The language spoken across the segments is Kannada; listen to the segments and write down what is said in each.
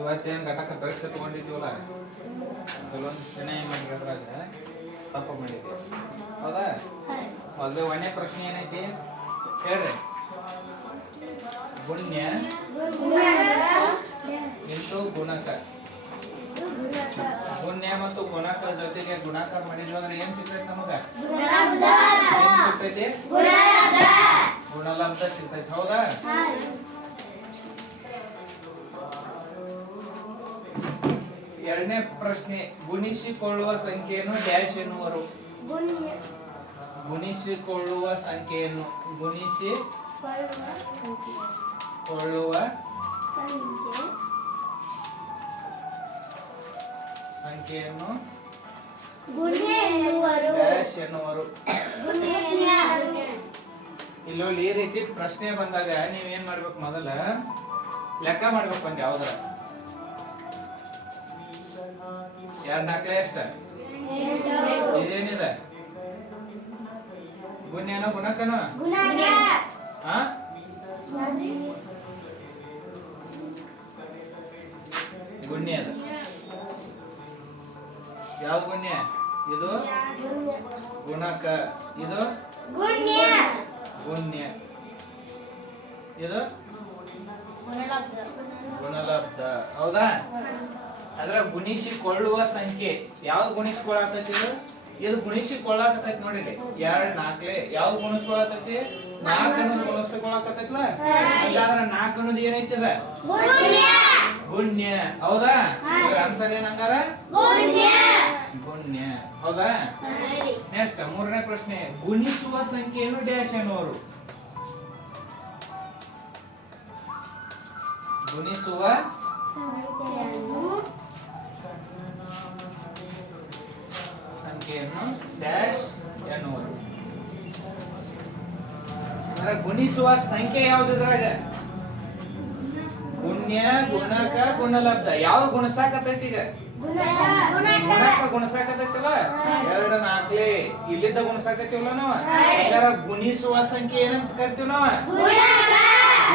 ಇವತ್ತೇನು ಘಟಕ ಪರೀಕ್ಷೆ ತಗೊಂಡಿದ್ದೀವಲ್ಲ ಕೆಲವೊಂದಿಷ್ಟು ಜನ ಏನು ಮಾಡಿದ್ರಾಗ ತಪ್ಪು ಮಾಡಿದ್ವಿ ಹೌದಾ. ಮೊದಲು ಒಂದೇ ಪ್ರಶ್ನೆ ಏನೈತಿ ಹೇಳ್ರಿ. ಗುಣ್ಯ ಇಂಟು ಗುಣಕ. ಗುಣ್ಯ ಮತ್ತು ಗುಣಕ ಜೊತೆಗೆ ಗುಣಾಕಾರ ಮಾಡಿದ್ವಿ ಅಂದ್ರೆ ಏನ್ ಸಿಗ್ತೈತಿ ನಮಗ? ಏನ್ ಸಿಗ್ತೈತಿ? ಗುಣಲಬ್ಧ ಸಿಗ್ತೈತಿ ಹೌದಾ. ಎರಡನೇ ಪ್ರಶ್ನೆ, ಗುಣಿಸಿಕೊಳ್ಳುವ ಸಂಖ್ಯೆಯನ್ನು ಡ್ಯಾಶ್ ಎನ್ನುವರು. ಗುಣಿಸಿಕೊಳ್ಳುವ ಸಂಖ್ಯೆಯನ್ನು ಗುಣಿಸಿಕೊಳ್ಳುವ ಸಂಖ್ಯೆಯನ್ನು ಡ್ಯಾಶ್ ಎನ್ನುವರು. ಇಲ್ಲಿ ಈ ರೀತಿ ಪ್ರಶ್ನೆ ಬಂದಾಗ ನೀವೇನ್ ಮಾಡ್ಬೇಕು? ಮೊದಲ ಲೆಕ್ಕ ಮಾಡ್ಬೇಕು. ಒಂದು ಯಾವ್ದಾರ 2 4 ಎಷ್ಟ? ಇದೇನಿದೆ? ಗುಣ್ಯನೋ ಗುಣಕನೋ? ಗುಣ್ಯ ಅದ. ಯಾವ್ದು ಗುಣ್ಯ? ಇದು ಗುಣಕ, ಇದು ಗುಣ್ಯ, ಇದು ಗುಣಲಬ್ಧ ಹೌದಾ. ಅದ್ರ ಗುಣಿಸಿಕೊಳ್ಳುವ ಸಂಖ್ಯೆ ಯಾವ್ದು ಗುಣಿಸಿಕೊಳ್ಳತೈತಿ? ಇದು ಗುಣಿಸಿಕೊಳ್ಳತೈತಿ ನೋಡಿರಿ. 2 4 ಯಾವ್ದು ಗುಣಿಸ್ಕೊಳತೈತಿ? 4 ಅನ್ನೋದು ಗುಣಿಸ್ಕೊಳತೈತಿಲ್ಲ. ಇಲ್ಲಾಂದ್ರೆ 4 ಅನ್ನೋದು ಏನೈತಿ? ಅದ ಗುಣ್ಯ ಹೌದಾ. ಆನ್ಸರ್ ಏನಂಗಾರ? ಗುಣ್ಯ ಹೌದಾ. ನೆಕ್ಸ್ಟ್ ಮೂರನೇ ಪ್ರಶ್ನೆ, ಗುಣಿಸುವ ಸಂಖ್ಯೆಯನ್ನು ಡ್ಯಾಶ್ ಎನ್ನುವರು. ಗುಣಿಸುವ ಸಂಖ್ಯೆಯನ್ನು ಡ್ಯಾಶ್ ಎನ್ನುವರು. ಅಂದ್ರೆ ಗುಣಿಸುವ ಸಂಖ್ಯೆ ಯಾವ್ದು? ಇದ್ರಾಗ ಗುಣ್ಯ, ಗುಣಕ, ಗುಣಲಬ್ಧ ಯಾವ್ದು ಗುಣಸಾಕತೈತಿ? ಈಗ ಗುಣಕ ಗುಣಸಾಕತೈತಿಲ್ಲ. 2 4 ಇಲ್ಲಿದ್ದ ಗುಣಸಾಕತ್ತೀವಲ್ಲ ನಾವು. ಇದರ ಗುಣಿಸುವ ಸಂಖ್ಯೆ ಏನಂತ ಕರಿತೀವಿ ನಾವು?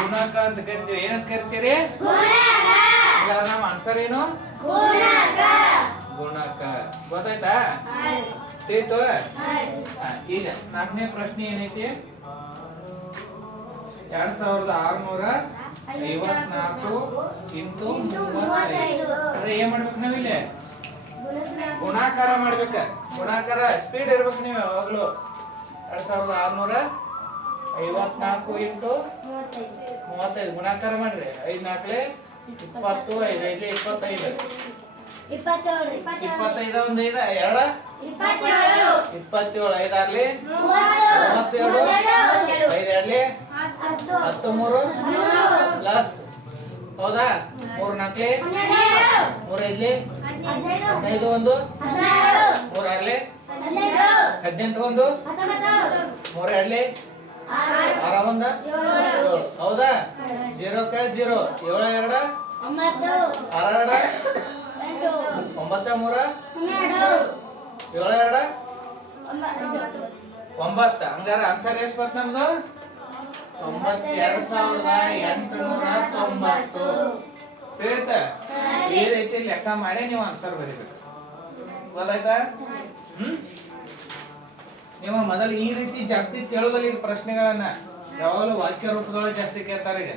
ಗುಣಕ ಅಂತ ಕರಿತೀವಿ. ಏನಂತ ಕರಿತೀರಿ? ನಮ್ಮ ಆನ್ಸರ್ ಏನು? ಗುಣಕ. ಗೊತ್ತಾಯ್ತಾ? ತಿಳಿತು. ಈಗ 4ನೇ ಪ್ರಶ್ನೆ ಏನೈತಿ? 2654 ಇಂಟು 35. ಅಂದ್ರೆ ಏನ್ ಮಾಡ್ಬೇಕು ನಾವಿಲ್ಲಿ? ಗುಣಾಕಾರ ಮಾಡ್ಬೇಕ. ಗುಣಾಕಾರ ಸ್ಪೀಡ್ ಇರ್ಬೇಕು ನೀವು ಯಾವಾಗ್ಲೂ. 2654 ಇಂಟು 35 ಗುಣಾಕಾರ ಮಾಡ್ರಿ. 5 4 20, 5 5 25, 25 ಒಂದು 5 2 27, 5 6 37, 5 2 13 ಪ್ಲಸ್ ಹೌದಾ. 3 4 3 5 15 1 3 6 18 1 3 2 6 1 ಹೌದಾ. 0 0 7 2 6 2 9 3 7 2 9. ಹಂಗಾರ ಆನ್ಸರ್ ಎಷ್ಟು ಬರ್ತದೆ ನಮ್ದು? 92,890. ತಿಳಿತಾ? ಈ ರೀತಿ ಲೆಕ್ಕ ಮಾಡಿ ನೀವು ಆನ್ಸರ್ ಬರೀಬೇಕು. ಗೊತ್ತಾಯ್ತಾ? ನೀವು ಮೊದಲು ಈ ರೀತಿ ಜಾಸ್ತಿ ಕೇಳೋದಿಲ್ಲ ಈ ಪ್ರಶ್ನೆಗಳನ್ನ. ಯಾವಾಗಲೂ ವಾಕ್ಯ ರೂಪದೊಳಗೆ ಜಾಸ್ತಿ ಕೇಳ್ತಾರೆ. ಈಗ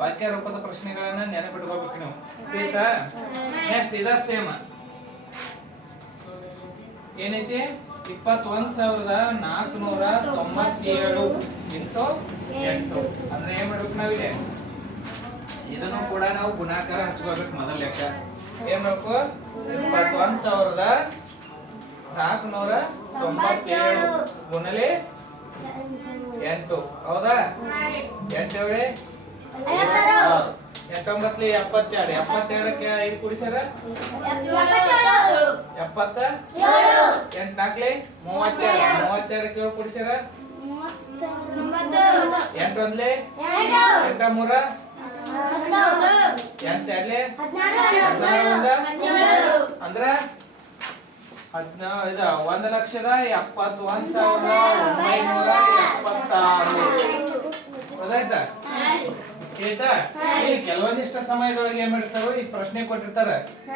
ವಾಕ್ಯ ರೂಪದ ಪ್ರಶ್ನೆಗಳನ್ನ ನೆನಪಿಟ್ಕೋಬೇಕು ನೀವು. ತಿಳಿತಾ? ನೆಕ್ಸ್ಟ್ ಇದ ಸೇಮ್ ಏನೈತಿ? 21,497 ಇಂಟು 8. ಅಂದ್ರೆ ಏನ್ ಮಾಡ್ಬೇಕು ನಾವಿದೆ? ಇದನ್ನು ಕೂಡ ನಾವು ಗುಣಾಕಾರ ಹಚ್ಕೋಬೇಕು. ಮೊದಲ ಲೆಕ್ಕ ಏನ್ ಮಾಡ್ಬೇಕು? 21,497 ಗುಣಲೆ 8 ಹೌದಾ. 8 7 8 9 72. 72ಕ್ಕೆ 5 ಕೂಡಿಸ್ಯಾರ 70. 8 4 32. 32ಕ್ಕೆ 7 ಕೂಡಿಸ್ಯಾರ 8 1 8 3 8 2 16 ಅಂದ್ರ 1,71,976. ಗೊತ್ತಾಯ್ತಾ? ತಿಳಿತಾ? ಇಲ್ಲಿ ಕೆಲವೊಂದಿಷ್ಟ ಸಮಯದೊಳಗೆ ಏನ್ ಮಾಡಿರ್ತಾರೋ ಈ ಪ್ರಶ್ನೆ ಕೊಟ್ಟಿರ್ತಾರ,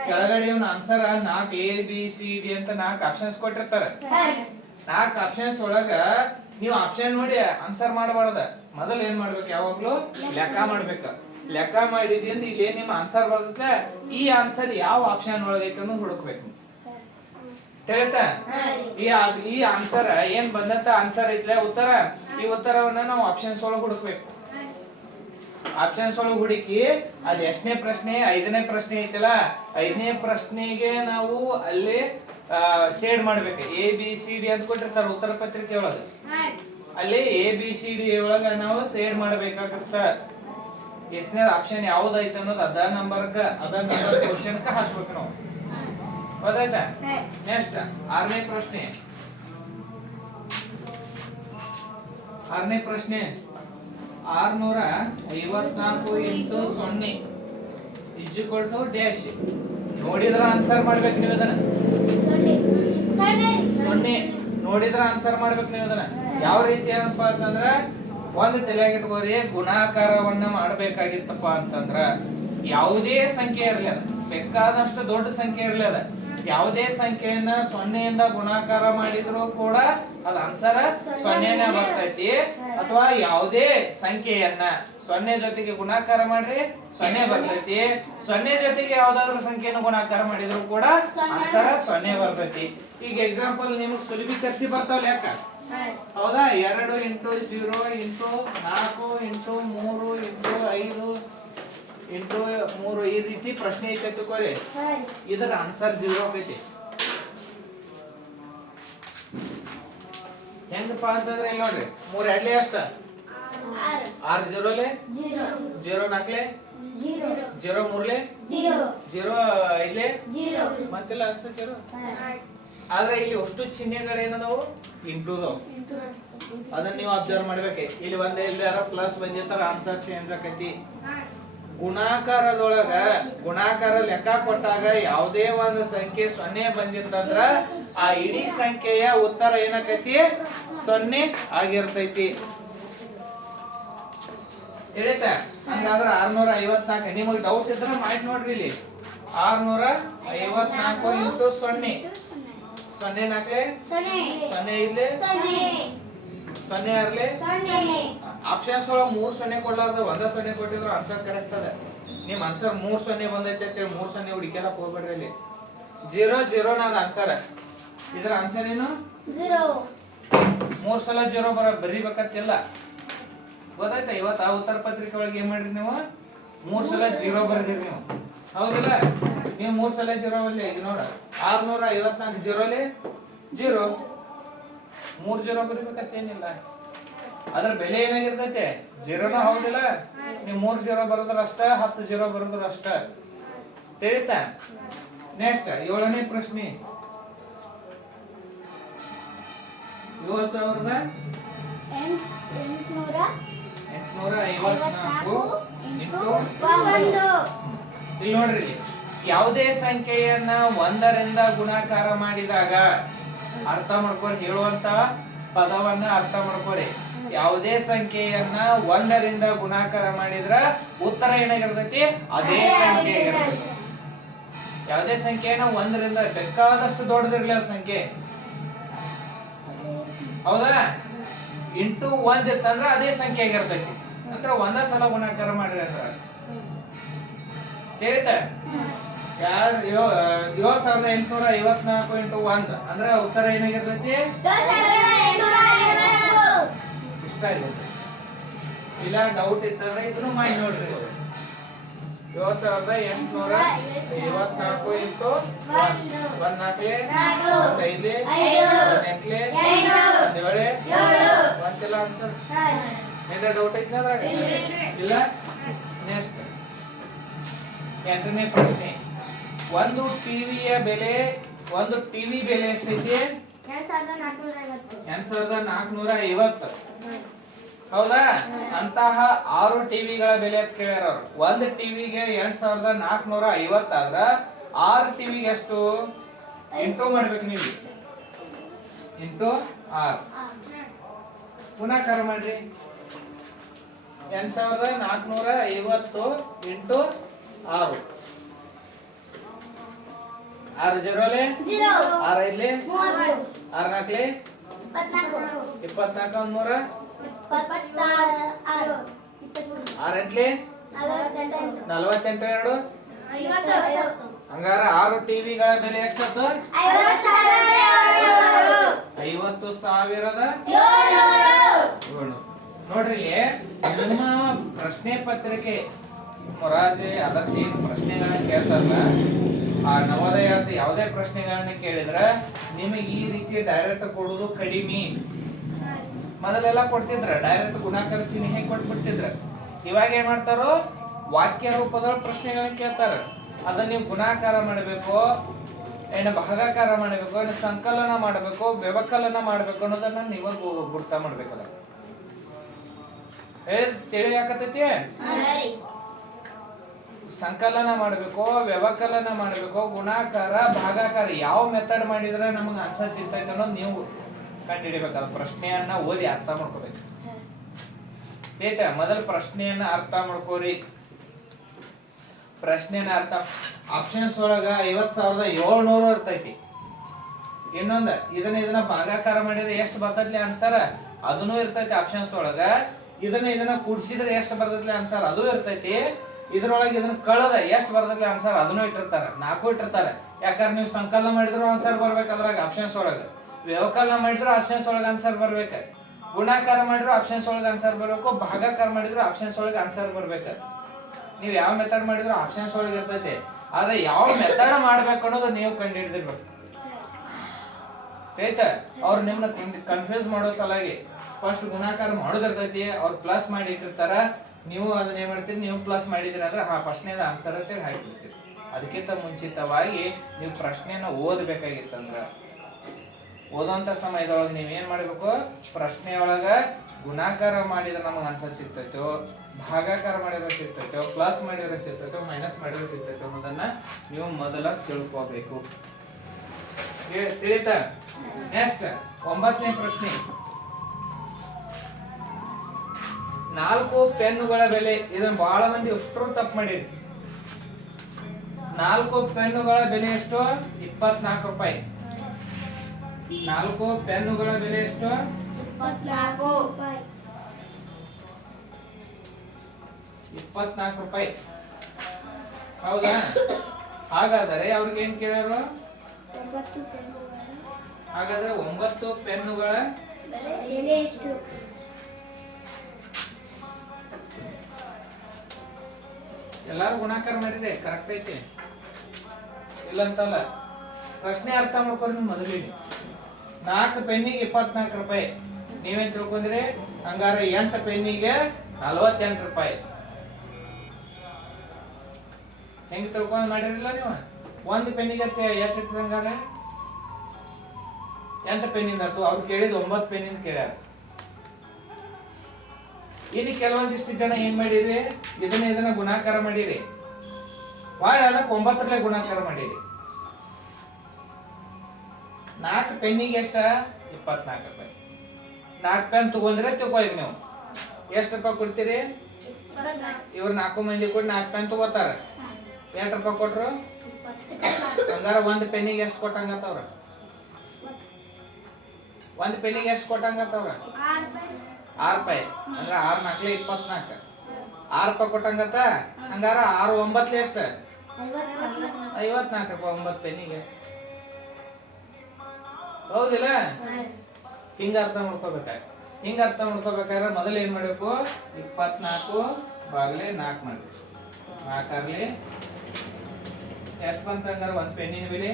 ಕೆಳಗಡೆ ಇವನ್ ಆನ್ಸರ್ 4 ABCD ಅಂತ 4 ಆಪ್ಷನ್ಸ್ ಕೊಟ್ಟಿರ್ತಾರ. 4 ಆಪ್ಷನ್ಸ್ ಒಳಗ ನೀವು ಆಪ್ಷನ್ ನೋಡಿ ಆನ್ಸರ್ ಮಾಡಬಾರ್ದ. ಮೊದಲು ಏನ್ ಮಾಡ್ಬೇಕು, ಯಾವಾಗ್ಲೂ ಲೆಕ್ಕ ಮಾಡ್ಬೇಕು. ಲೆಕ್ಕ ಮಾಡಿದ್ವಿ ಅಂತ ಇಲ್ಲಿ ನಿಮ್ಮ ಆನ್ಸರ್ ಬರ್ತೈತೆ, ಈ ಆನ್ಸರ್ ಯಾವ ಆಪ್ಷನ್ ಒಳಗೈತೆ ಅನ್ನೋದು ಹುಡುಕ್ಬೇಕು. ತಿಳಿತಾ? ಈ ಆನ್ಸರ್ ಏನ್ ಬಂದಂತ ಆನ್ಸರ್ ಐತ್ಲೆ ಉತ್ತರ, ಈ ಉತ್ತರವನ್ನ ನಾವು ಆಪ್ಷನ್ಸ್ ಒಳಗೆ ಹುಡುಕ್ಬೇಕು. ಆಪ್ಷನ್ಸ್ ಒಳಗೆ ಹುಡುಕಿ ಅದ್ ಎಷ್ಟನೇ ಪ್ರಶ್ನೆ, 5ನೇ ಪ್ರಶ್ನೆ ಐತಲ್ಲ, 5ನೇ ಪ್ರಶ್ನೆಗೆ ನಾವು ಅಲ್ಲಿ ಶೇಡ್ ಮಾಡ್ಬೇಕು. ABCD ಅಂತ ಕೊಟ್ಟಿರ್ತಾರ ಉತ್ತರ ಪತ್ರಿಕೆ ಒಳಗ, ಅಲ್ಲಿ ABCD ಒಳಗ ನಾವು ಶೇಡ್ ಮಾಡ್ಬೇಕಾಗತ್ತ. ಎಷ್ಟನೇ ಆಪ್ಷನ್ ಯಾವ್ದೈತೆ ಅನ್ನೋದು ಅದ ನಂಬರ್ ಕ್ವಶನ್ ಹಾಕ್ಬೇಕು ನಾವು. ಹೌದಾಯ್ತಾ? ನೆಕ್ಸ್ಟ್ 6ನೇ ಪ್ರಶ್ನೆ. 6ನೇ ಪ್ರಶ್ನೆ 654 × 0 = ಡ್ಯಾಶ್. ನೋಡಿದ್ರ ಆನ್ಸರ್ ಮಾಡ್ಬೇಕು ನೀವು ಅದನ್ನ. ನೋಡಿದ್ರ ಆನ್ಸರ್ ಮಾಡ್ಬೇಕು ನೀವು ಅದನ್ನ. ಯಾವ ರೀತಿ ಏನಪ್ಪ ಅಂತಂದ್ರ, ಒಂದು ತಲೆಯಾಗ ಇಟ್ಕೋರಿ, ಗುಣಾಕಾರವನ್ನ ಮಾಡ್ಬೇಕಾಗಿತ್ತಪ್ಪ ಅಂತಂದ್ರ ಯಾವುದೇ ಸಂಖ್ಯೆ ಇರಲಿ, ಅದ ಬೇಕಾದಷ್ಟು ದೊಡ್ಡ ಸಂಖ್ಯೆ ಇರಲಿ, ಅದ ಯಾವುದೇ ಸಂಖ್ಯೆಯನ್ನ 0ಯಿಂದ ಗುಣಾಕಾರ ಮಾಡಿದ್ರು ಕೂಡ ಅದ ಆನ್ಸರ್ 0ನೇ ಬರ್ತೈತಿ. ಅಥವಾ ಯಾವುದೇ ಸಂಖ್ಯೆಯನ್ನ 0 ಜೊತೆಗೆ ಗುಣಾಕಾರ ಮಾಡ್ರಿ 0 ಬರ್ತೈತಿ. 0 ಜೊತೆಗೆ ಯಾವ್ದಾದ್ರು ಸಂಖ್ಯೆಯನ್ನು ಗುಣಾಕಾರ ಮಾಡಿದ್ರು ಕೂಡ ಆನ್ಸರ್ 0 ಬರ್ತೈತಿ. ಈಗ ಎಕ್ಸಾಂಪಲ್ ನಿಮ್ಗೆ ಸುಲಭೀಕರಿಸಿ ಬರ್ತಾವಲ್ಲ ಯಾಕ, ಹೌದಾ? 2 × 0 × 4 × 3 × 5 × 3 ಈ ರೀತಿ ಪ್ರಶ್ನೆ ಐತೆ ತಿಳ್ಕೊರಿ. ಇದರ ಆನ್ಸರ್ 0 ಆಕೈತಿ. ಹೆಂಗಪ್ಪ ಅಂತಂದ್ರೆ ಇಲ್ಲಿ ನೋಡ್ರಿ, 3 2 ಅಷ್ಟ 6 0 0 4 0 3 0 5 ಮತ್ತೆಲ್ಲ ಆನ್ಸರ್ 0. ಆದ್ರೆ ಇಲ್ಲಿ ಅಷ್ಟು ಚಿಹ್ನೆಗಳೇನದಾವು ಇಂಟುದವು, ಅದನ್ನ ನೀವು ಅಬ್ಸರ್ವ್ ಮಾಡ್ಬೇಕು. ಇಲ್ಲಿ ಒಂದ್ ಎಲ್ಲಾರ ಪ್ಲಸ್ ಬಂದಿರ್ತಾರ ಆನ್ಸರ್ ಚೇಂಜ್ ಆಕೈತಿ. ಗುಣಾಕಾರದೊಳಗ ಗುಣಾಕಾರ ಲೆಕ್ಕ ಕೊಟ್ಟಾಗ ಯಾವುದೇ ಒಂದು ಸಂಖ್ಯೆ 0 ಬಂದಿತ್ತಂದ್ರ ಆ ಇಡೀ ಸಂಖ್ಯೆಯ ಉತ್ತರ ಏನಾಕೈತಿ 0 ಆಗಿರ್ತೈತಿ. ತಿಳಿತಾ? ಹಂಗಾದ್ರ 654. ನಿಮಗೆ ಡೌಟ್ ಇದ್ರ ಮಾಡಿ ನೋಡ್ರಿ, ಇಲ್ಲಿ 654 × 0 0 4 0 ಇರ್ಲಿ 0 ಇರ್ಲಿ. ಆಪ್ಷನ್ಸ್ ಒಳಗೆ 3 0 ಕೊಡ್ಲಾರ್ದ 1 0 ಕೊಟ್ಟಿದ್ರು ಆನ್ಸರ್ ಕರೆಕ್ಟ್ ಅದ. ನಿಮ್ ಆನ್ಸರ್ 3 0 ಬಂದೈತೆ ಅಂತ 3 0 ಹುಡುಕ್ಯಾಲಕ್ ಹೋಗ್ಬೇಡ್ರಿ. ಇಲ್ಲಿ 0 0 ನಾದ ಆನ್ಸರ್. ಇದರ ಆನ್ಸರ್ ಏನು 0. 3 ಸಲ 0 ಬರೀಬೇಕಂತಿಲ್ಲ, ಗೊತ್ತಾಯ್ತಾ? ಇವತ್ತು ಆ ಉತ್ತರ ಪತ್ರಿಕೆ ಒಳಗೆ ಏನ್ ಮಾಡ್ರಿ, ನೀವು 3 ಸಲ 0 ಬರ್ದಿರಿ ನೀವು, ಹೌದಿಲ್ಲ? ನೀವು 3 ಸಲ 0 ಅಲ್ಲಿ ಈಗ ನೋಡ 654 0 3 0 ಬರೀಬೇಕಂತೇನಿಲ್ಲ. ಅದ್ರ ಬೆಲೆ ಏನಾಗಿರ್ತೈತೆ 0ನ, ಹೌದಿಲ್ಲ? ನೀವು 3 0 ಬರೋದ್ರ ಅಷ್ಟ, 10 0 ಬರೋದ್ರ ಅಷ್ಟ. ತಿಳಿತಾ? ನೆಕ್ಸ್ಟ್ 7ನೇ ಪ್ರಶ್ನೆ 7854 ಇಲ್ಲಿ ನೋಡ್ರಿ, ಯಾವುದೇ ಸಂಖ್ಯೆಯನ್ನ 1ರಿಂದ ಗುಣಾಕಾರ ಮಾಡಿದಾಗ ಅರ್ಥ ಮಾಡ್ಕೊಂಡು ಹೇಳುವಂತ ಪದವನ್ನ ಅರ್ಥ ಮಾಡ್ಕೊರಿ. ಯಾವುದೇ ಸಂಖ್ಯೆಯನ್ನ 1ರಿಂದ ಗುಣಾಕಾರ ಮಾಡಿದ್ರ ಉತ್ತರ ಏನಾಗಿರ್ತೈತಿ ಅದೇ ಸಂಖ್ಯೆ ಆಗಿರ್ತೈತಿ. ಯಾವುದೇ ಸಂಖ್ಯೆಯನ್ನ 1ರಿಂದ ಬೇಕಾದಷ್ಟು ದೊಡ್ಡದಿರ್ಲಿ ಅದ ಸಂಖ್ಯೆ, ಹೌದಾ? ಇಂಟು 1 ಇತ್ತಂದ್ರ ಅದೇ ಸಂಖ್ಯೆ ಆಗಿರ್ತೈತಿ. ಅಂದ್ರೆ 1 ಸಲ ಗುಣಾಕಾರ ಮಾಡ್ರಿ ಅಂದ್ರ ಕೇಳಿತಾ? 7854 × 1 ಅಂದ್ರೆ ಉತ್ತರ ಏನಾಗಿರ್ತೈತಿ ಇಷ್ಟ ಆಗಿರ್ತೈತಿ. ಇಲ್ಲ ಡೌಟ್ ಇತ್ತಂದ್ರೆ ಇದನ್ನು ಮಾಡಿ ನೋಡ್ರಿ. 7854 × 1 ಒಂದೆಲ್ಲ ಆನ್ಸರ್. ಏನಾರ ಡೌಟ್ ಐತಿ ಅದ್ರಾಗ? ಇಲ್ಲ. ನೆಕ್ಸ್ಟ್ 8ನೇ ಪ್ರಶ್ನೆ. ಒಂದು ಟಿವಿಯ ಬೆಲೆ ಎಷ್ಟೈತಿ 8450. ಹೌದಾ? ಅಂತಹ 6 ಟಿವಿಗಳ ಬೆಲೆ ಅಂತ ಕೇಳ್ಯಾರ ಅವ್ರು. ಒಂದು ಟಿವಿಗೆ 8450 ಆದ್ರ 6 ಟಿವಿಗೆ ಎಷ್ಟು ಇಂಟು ಮಾಡ್ಬೇಕು ನೀವು, ಇಂಟು 6 ಗುಣಾಕಾರ ಮಾಡ್ರಿ. 8450 ಇಂಟು 6 6 ಜೀರೋಲೆ 6 ಐದ್ಲೆ 6 ನಾಲ್ಕಲೆ 24 3 6 ಎಂಟ್ಲೆ 48 2 ಹಂಗಾರ 6 ಟಿವಿಗಳ ಬೆಲೆ ಎಷ್ಟಾಯ್ತು 50,700 ನೋಡ್ರಿ ನಿಮ್ಮ ಪ್ರಶ್ನೆ ಪತ್ರಿಕೆ ಮೊರಾರ್ಜಿ ಅದಕ್ಕೆ ಏನು ಪ್ರಶ್ನೆಗಳನ್ನ ಕೇಳ್ತಾರಲ್ಲ ಆ ನವೋದಯ ಯಾವುದೇ ಪ್ರಶ್ನೆಗಳನ್ನ ಕೇಳಿದ್ರ ನಿಮಗೆ ಈ ರೀತಿ ಡೈರೆಕ್ಟ್ ಕೊಡೋದು ಕಡಿಮೆ. ಮೊದಲೆಲ್ಲ ಕೊಡ್ತಿದ್ರ ಡೈರೆಕ್ಟ್ ಗುಣಾಕಾರ ಚಿಹ್ನೆ ಕೊಟ್ಬಿಡ್ತಿದ್ರ. ಇವಾಗ ಏನ್ ಮಾಡ್ತಾರೋ ವಾಕ್ಯ ರೂಪದ ಪ್ರಶ್ನೆಗಳನ್ನ ಕೇಳ್ತಾರ. ಅದನ್ನ ನೀವು ಗುಣಾಕಾರ ಮಾಡಬೇಕು, ಏನು ಭಾಗಾಕಾರ ಮಾಡಬೇಕು, ಏನು ಸಂಕಲನ ಮಾಡಬೇಕು, ವ್ಯವಕಲನ ಮಾಡಬೇಕು ಅನ್ನೋದನ್ನ ನೀವು ಗುರ್ತ ಮಾಡ್ಬೇಕಲ್ಲ. ತಿಳಿಯಾಕತೈತಿ? ಸಂಕಲನ ಮಾಡಬೇಕು, ವ್ಯವಕಲನ ಮಾಡಬೇಕು, ಗುಣಾಕಾರ ಭಾಗಾಕಾರ ಯಾವ ಮೆಥಡ್ ಮಾಡಿದ್ರೆ ನಮಗೆ ಆನ್ಸರ್ ಸಿಗ್ತೈತೆ ಅನ್ನೋದು ನೀವು ಕಂಡುಹಿಡಿಬೇಕಲ್ಲ. ಪ್ರಶ್ನೆಯನ್ನ ಓದಿ ಅರ್ಥ ಮಾಡ್ಕೋಬೇಕು. ಮೊದಲು ಪ್ರಶ್ನೆಯನ್ನ ಅರ್ಥ ಮಾಡ್ಕೋರಿ. ಪ್ರಶ್ನೆನ ಅರ್ಥ ಆಪ್ಷನ್ಸ್ ಒಳಗ 50,700 ಇರ್ತೈತಿ. ಇನ್ನೊಂದ ಇದನ್ನ ಭಾಗಾಕಾರ ಮಾಡಿದ್ರೆ ಎಷ್ಟು ಬರ್ತೈತಿ ಆನ್ಸರ್ ಅದನ್ನು ಇರ್ತೈತಿ ಆಪ್ಷನ್ಸ್ ಒಳಗ. ಇದನ್ನ ಕೂಡಿಸಿದ್ರೆ ಎಷ್ಟು ಬರ್ತೈತಿ ಆನ್ಸರ್ ಅದು ಇರ್ತೈತಿ. ಇದ್ರೊಳಗೆ ಇದನ್ನ ಕಳೆದ ಎಷ್ಟು ಬರ್ತೈತಿ ಆನ್ಸರ್ ಅದನ್ನು ಇಟ್ಟಿರ್ತಾರ. 4 ಇಟ್ಟಿರ್ತಾರೆ. ಯಾಕಂದ್ರೆ ನೀವು ಸಂಕಲನ ಮಾಡಿದ್ರು ಆನ್ಸರ್ ಬರ್ಬೇಕು ಅದ್ರಾಗ ಆಪ್ಷನ್ಸ್ ಒಳಗ. ವ್ಯವಕಲನ ಮಾಡಿದ್ರು ಆಪ್ಷನ್ಸ್ ಒಳಗ ಆನ್ಸರ್ ಬರ್ಬೇಕು. ಗುಣಾಕಾರ ಮಾಡಿದ್ರು ಆಪ್ಷನ್ಸ್ ಒಳಗ ಆನ್ಸರ್ ಬರ್ಬೇಕು. ಭಾಗಾಕಾರ ಮಾಡಿದ್ರು ಆಪ್ಷನ್ಸ್ ಒಳಗ ಆನ್ಸರ್ ಬರ್ಬೇಕು. ನೀವು ಯಾವ ಮೆಥಡ್ ಮಾಡಿದ್ರು ಆಪ್ಷನ್ಸ್ ಒಳಗೆ ಇರ್ತೈತಿ. ಆದ್ರೆ ಯಾವ ಮೆಥಡ್ ಮಾಡ್ಬೇಕು ಅನ್ನೋದು ನೀವು ಕಂಡು ಹಿಡಿದಿರ್ಬೇಕು. ಆಯ್ತಾ? ಅವ್ರು ನಿಮ್ನ ಕನ್ಫ್ಯೂಸ್ ಮಾಡೋ ಸಲಾಗಿ ಫಸ್ಟ್ ಗುಣಾಕಾರ ಮಾಡೋದಿರ್ತೈತಿ. ಅವ್ರು ಪ್ಲಸ್ ಮಾಡಿ ಇಟ್ಟಿರ್ತಾರ. ನೀವು ಅದನ್ನ ಏನ್ ಮಾಡ್ತೀರಿ, ನೀವು ಪ್ಲಸ್ ಮಾಡಿದಿರ ಅಂದ್ರೆ ಪ್ರಶ್ನೆದ ಆನ್ಸರ್ ಅಂತ ಹಾಕಿರ್ತೀರಿ. ಅದಕ್ಕಿಂತ ಮುಂಚಿತವಾಗಿ ನೀವು ಪ್ರಶ್ನೆಯನ್ನ ಓದಬೇಕಾಗಿತ್ತಂದ್ರ ಓದುವಂತ ಸಮಯದೊಳಗೆ ನೀವೇನ್ ಮಾಡ್ಬೇಕು, ಪ್ರಶ್ನೆಯೊಳಗ ಗುಣಾಕಾರ ಮಾಡಿದ್ರೆ ನಮಗೆ ಆನ್ಸರ್ ಸಿಗ್ತೈತೋ, ಭಾಗಾಕಾರ ಮಾಡಿದ್ರೆ ಸಿಗ್ತೈತೋ, ಪ್ಲಸ್ ಮಾಡಿದ್ರೆ ಸಿಗ್ತೈತೋ, ಮೈನಸ್ ಮಾಡಿದ್ರೆ ಸಿಗ್ತೈತೋ ಅನ್ನೋದನ್ನ ನೀವು ಮೊದಲ ತಿಳ್ಕೋಬೇಕು. ತಿಳಿತಾ? ನೆಕ್ಸ್ಟ್ 9ನೇ ಪ್ರಶ್ನೆ. 4 ಪೆನ್ನುಗಳ ಬೆಲೆ. ಇದನ್ನ ಬಹಳ ಮಂದಿ ಅಷ್ಟರು ತಪ್ಪು ಮಾಡಿರಿ. 4 ಪೆನ್ನುಗಳ ಬೆಲೆ ಎಷ್ಟು? 24 ರೂಪಾಯಿ. 4 ಪೆನ್ನುಗಳ ಬೆಲೆ ಎಷ್ಟು? 24 ರೂಪಾಯಿ. ಹೌದಾ? ಹಾಗಾದರೆ ಅವ್ರಿಗೆ ಏನ್ ಕೇಳ್ಯಾರು? ಹಾಗಾದ್ರೆ 9 ಪೆನ್ನುಗಳ ಬೆಲೆ ಎಷ್ಟು? ಎಲ್ಲಾರು ಗುಣಾಕಾರ ಮಾಡಿದೆ ಕರೆಕ್ಟ್ ಐತಿ ಇಲ್ಲಂತಲ್ಲ. ಪ್ರಶ್ನೆ ಅರ್ಥ ಮಾಡ್ಕೊಂಡ್ರಿ ಮೊದಲಿಗೆ. 4 ಪೆನ್ನಿಗೆ 24 ರೂಪಾಯಿ. ನೀವೇನ್ ತಿಳ್ಕೊಂಡ್ರಿ? ಹಂಗಾರೆ 8 ಪೆನ್ನಿಗೆ 48 ರೂಪಾಯಿ. ಹೆಂಗ್ ತಿಳ್ಕೊಂಡ್ ಮಾಡಿರಲಿಲ್ಲ ನೀವು? 1 ಪೆನ್ನಿಗೆ ಎಷ್ಟು ಇಟ್ರಂಗಾರೆ 8 ಪೆನ್ನಿಂದ ಆಯ್ತು. ಅವ್ರು ಕೇಳಿದ್ 9 ಪೆನ್ನಿಂದ ಕೇಳ್ಯಾರ. ಇನ್ನು ಕೆಲವೊಂದಿಷ್ಟು ಜನ ಏನ್ ಮಾಡಿರಿ, ಇದನ್ನ ಗುಣಾಕಾರ ಮಾಡಿರಿ. ಭಾಳ 9 ಗುಣಾಕಾರ ಮಾಡಿರಿ. 4 ಪೆನ್ನಿಗೆ ಎಷ್ಟ? 24 ರೂಪಾಯಿ. 4 ಪೆನ್ ತಗೊಂಡ್ರೆ ತಿಳ್ಕೊಯ್ರಿ ನೀವು ಎಷ್ಟು ರೂಪಾಯಿ ಕೊಡ್ತೀರಿ? ಇವ್ರು 4 ಮಂದಿ ಕೊಟ್ಟು 4 ಪೆನ್ ತಗೋತಾರ. ಎಷ್ಟು ರೂಪಾಯಿ ಕೊಟ್ರು? ಹಂಗಾರ 1 ಪೆನ್ನಿಗೆ ಎಷ್ಟು ಕೊಟ್ಟಂಗತ್ತವ್ರ? 1 ಪೆನ್ನಿಗೆ ಎಷ್ಟು ಕೊಟ್ಟಂಗತ್ತವ್ರ? 6 ರೂಪಾಯಿ. ಅಂದ್ರೆ 6 4 24. 6 ರೂಪಾಯಿ ಕೊಟ್ಟಂಗತ್ತ. ಹಂಗಾರ 6 9 ಎಷ್ಟ? 54 ರೂಪಾಯಿ 9 ಪೆನ್ನಿಗೆ. ಹೌದಿಲ್ಲ? ಹಿಂಗ ಅರ್ಥ ಮಾಡ್ಕೋಬೇಕಾದ್ರೆ ಮೊದಲು ಏನ್ ಮಾಡ್ಬೇಕು? 24 ಬಾಗ್ಲೆ 4 ಮಾಡಿ. 4 ಆಗ್ಲಿ ಎಷ್ಟು ಬಂತ? ಹಂಗಾರ 1 ಪೆನ್ನಿನ ಬೆಲೆ